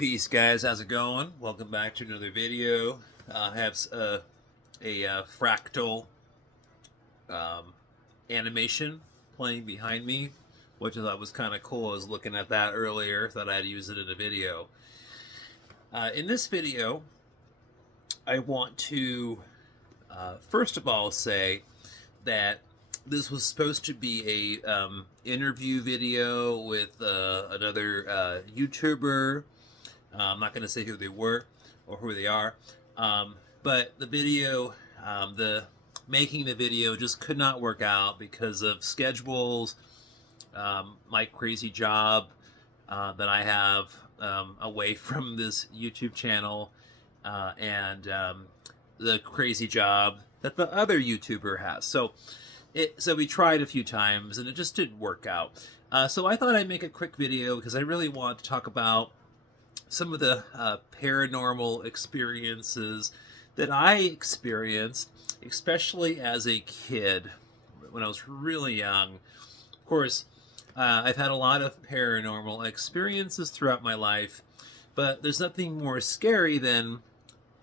Peace, guys. How's it going? Welcome back to another video. I have a fractal um, animation playing behind me, which I thought was kind of cool. I was looking at that earlier. Thought I'd use it in a video. In this video, I want to first of all say that this was supposed to be a interview video with another YouTuber. I'm not going to say who they were or who they are, but the video, the making the video just could not work out because of schedules, my crazy job that I have away from this YouTube channel, and the crazy job that the other YouTuber has. So we tried a few times and it just didn't work out. So I thought I'd make a quick video because I really want to talk about some of the paranormal experiences that I experienced, especially as a kid when I was really young. Of course, I've had a lot of paranormal experiences throughout my life, but there's nothing more scary than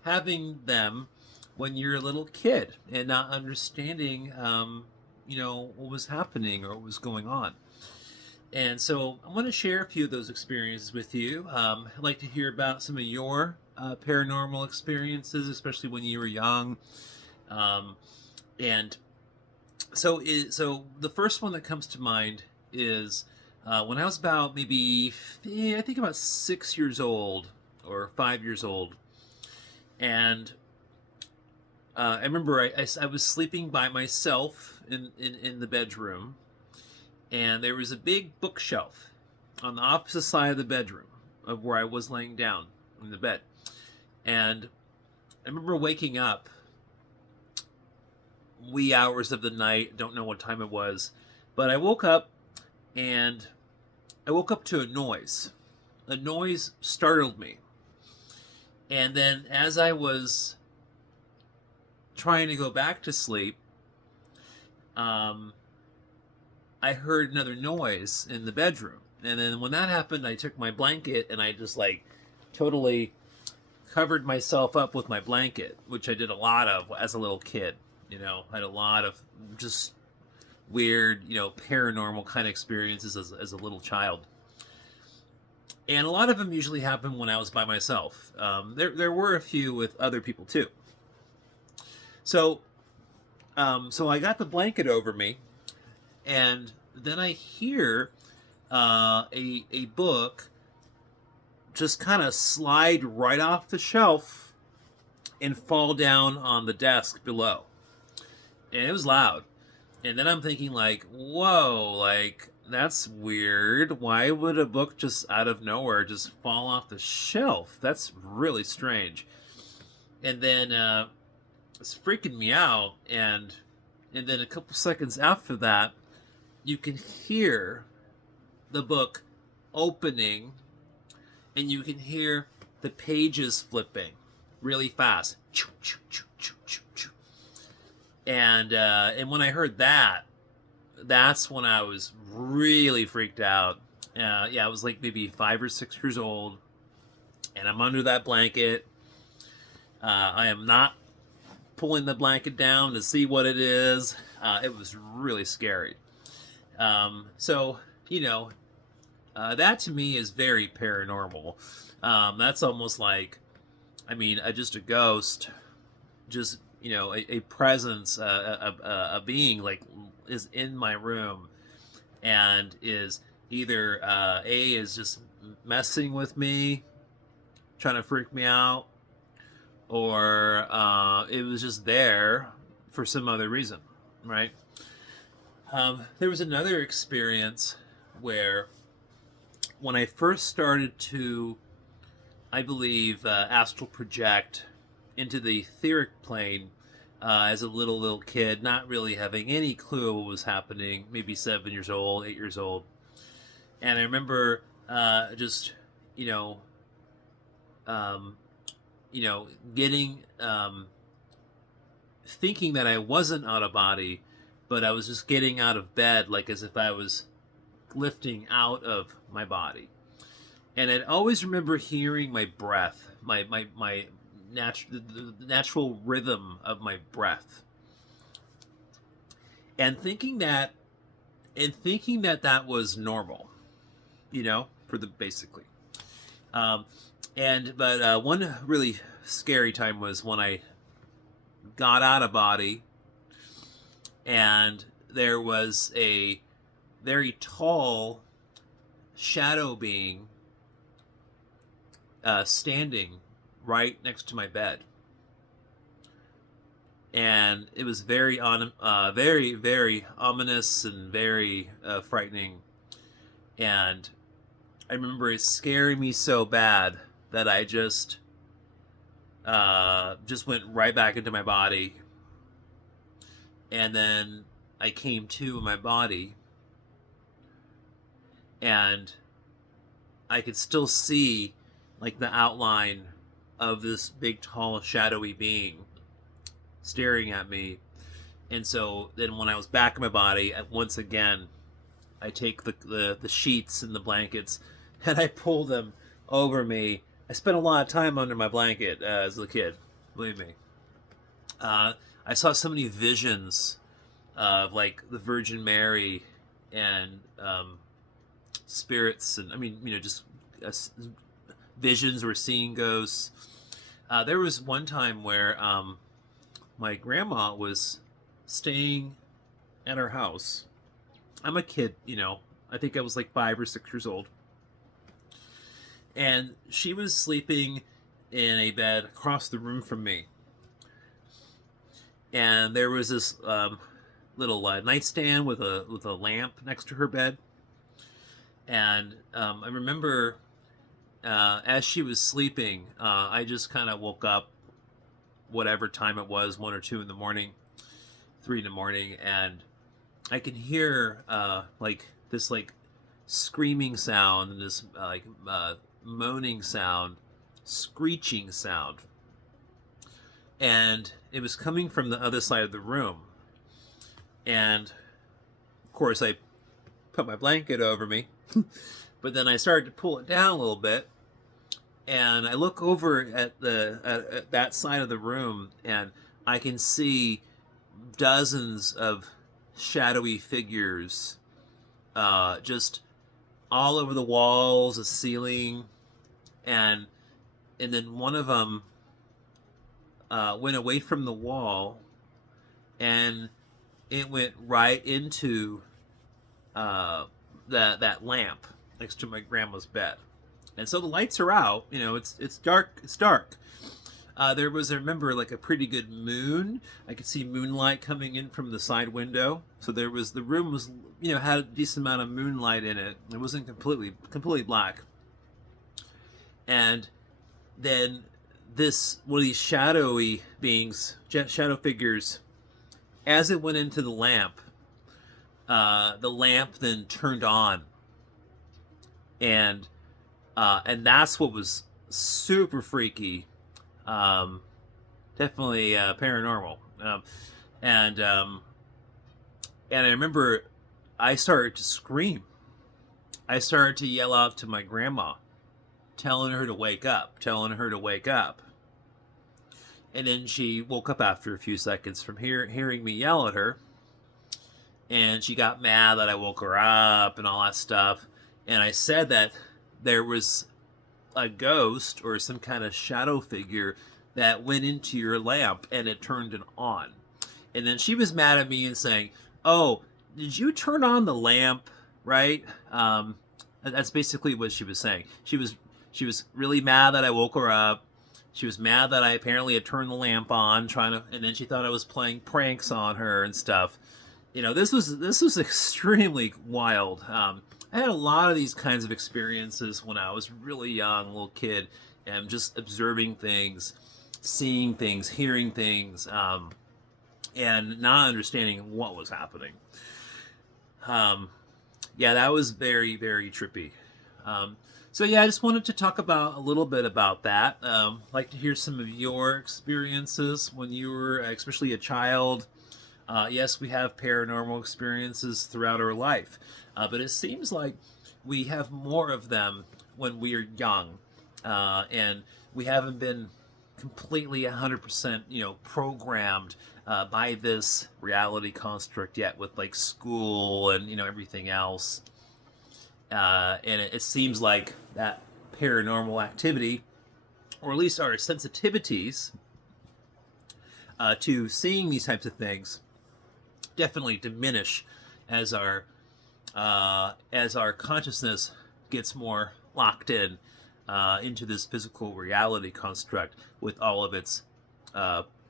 having them when you're a little kid and not understanding, what was happening or what was going on. And so I want to share a few of those experiences with you. I'd like to hear about some of your paranormal experiences, especially when you were young. And so the first one that comes to mind is when I was about maybe, I think about 6 years old or 5 years old. And I remember I was sleeping by myself in the bedroom. And there was a big bookshelf on the opposite side of the bedroom of where I was laying down in the bed. And I remember waking up wee hours of the night, don't know what time it was, but I woke up and I woke up to a noise. A noise startled me. And then as I was trying to go back to sleep, I heard another noise in the bedroom. And then when that happened, I took my blanket and I just totally covered myself up with my blanket, which I did a lot of as a little kid. I had a lot of just weird, paranormal kind of experiences as a little child. And a lot of them usually happened when I was by myself. There were a few with other people too. So I got the blanket over me. And then I hear a book just kind of slide right off the shelf and fall down on the desk below. And it was loud. And then I'm thinking whoa, that's weird. Why would a book just out of nowhere just fall off the shelf? That's really strange. And then it's freaking me out. And then a couple seconds after that, you can hear the book opening and you can hear the pages flipping really fast. And when I heard that, that's when I was really freaked out. I was maybe 5 or 6 years old, and I'm under that blanket. I am not pulling the blanket down to see what it is. It was really scary. That to me is very paranormal. That's almost just a ghost, just, a presence, a being is in my room and is either, is just messing with me, trying to freak me out, or, it was just there for some other reason, right? There was another experience where when I first started to, I believe, astral project into the etheric plane as a little kid, not really having any clue what was happening, maybe 7 years old, 8 years old. And I remember getting, thinking that I wasn't out of body, but I was just getting out of bed as if I was lifting out of my body. And I always remember hearing my breath, my the natural rhythm of my breath, and thinking that that was normal, you know, for the basically. Um, but one really scary time was when I got out of body, and there was a very tall shadow being standing right next to my bed, and it was very ominous and very frightening. And I remember it scaring me so bad that I just went right back into my body, and then I came to in my body, and I could still see like the outline of this big, tall, shadowy being staring at me. And so then when I was back in my body, once again, I take the sheets and the blankets and I pull them over me. I spent a lot of time under my blanket as a kid, believe me. I saw so many visions of like the Virgin Mary and spirits, and I mean, you know, just uh, visions or seeing ghosts. There was one time where my grandma was staying at her house. I'm a kid, you know. I think I was like 5 or 6 years old, and she was sleeping in a bed across the room from me. And there was this little nightstand with a lamp next to her bed. And I remember as she was sleeping, I just kind of woke up, whatever time it was, 1 or 2 in the morning, 3 in the morning, and I could hear like this like screaming sound and this moaning sound, screeching sound, and it was coming from the other side of the room. And of course, I put my blanket over me, but then I started to pull it down a little bit, and I look over at at that side of the room, and I can see dozens of shadowy figures, just all over the walls, the ceiling, and then one of them went away from the wall, and it went right into that lamp next to my grandma's bed. And so the lights are out. You know, it's dark. It's dark. There was, I remember, like a pretty good moon. I could see moonlight coming in from the side window. So there was, the room was, you know, had a decent amount of moonlight in it. It wasn't completely black. And then this, one of these shadowy beings, shadow figures, as it went into the lamp then turned on, and that's what was super freaky. Definitely paranormal. And and I remember I started to scream. I started to yell out to my grandma, telling her to wake up, telling her to wake up. And then she woke up after a few seconds from hearing me yell at her. And she got mad that I woke her up and all that stuff. And I said that there was a ghost or some kind of shadow figure that went into your lamp and it turned it on. And then she was mad at me and saying, "Oh, did you turn on the lamp, right?" That's basically what she was saying. She was really mad that I woke her up. She was mad that I apparently had turned the lamp on, and then she thought I was playing pranks on her and stuff. You know, this was extremely wild. I had a lot of these kinds of experiences when I was really young, little kid, and just observing things, seeing things, hearing things, and not understanding what was happening. Yeah, that was very trippy. So yeah, I just wanted to talk about a little bit about that. Like to hear some of your experiences when you were, especially a child. Yes, we have paranormal experiences throughout our life, but it seems like we have more of them when we are young, and we haven't been completely 100%, programmed by this reality construct yet, with like school and everything else. And it seems like that paranormal activity, or at least our sensitivities to seeing these types of things, definitely diminish as our consciousness gets more locked in into this physical reality construct, with all of its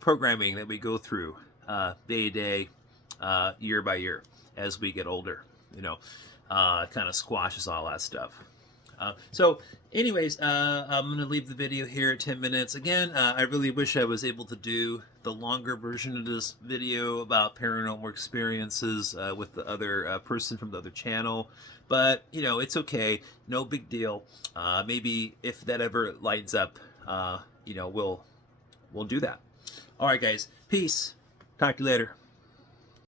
programming that we go through day to day, year by year, as we get older. Kind of squashes all that stuff. So anyways, I'm going to leave the video here at 10 minutes. Again, I really wish I was able to do the longer version of this video about paranormal experiences with the other person from the other channel. But, it's okay. No big deal. Maybe if that ever lights up, we'll do that. All right, guys. Peace. Talk to you later.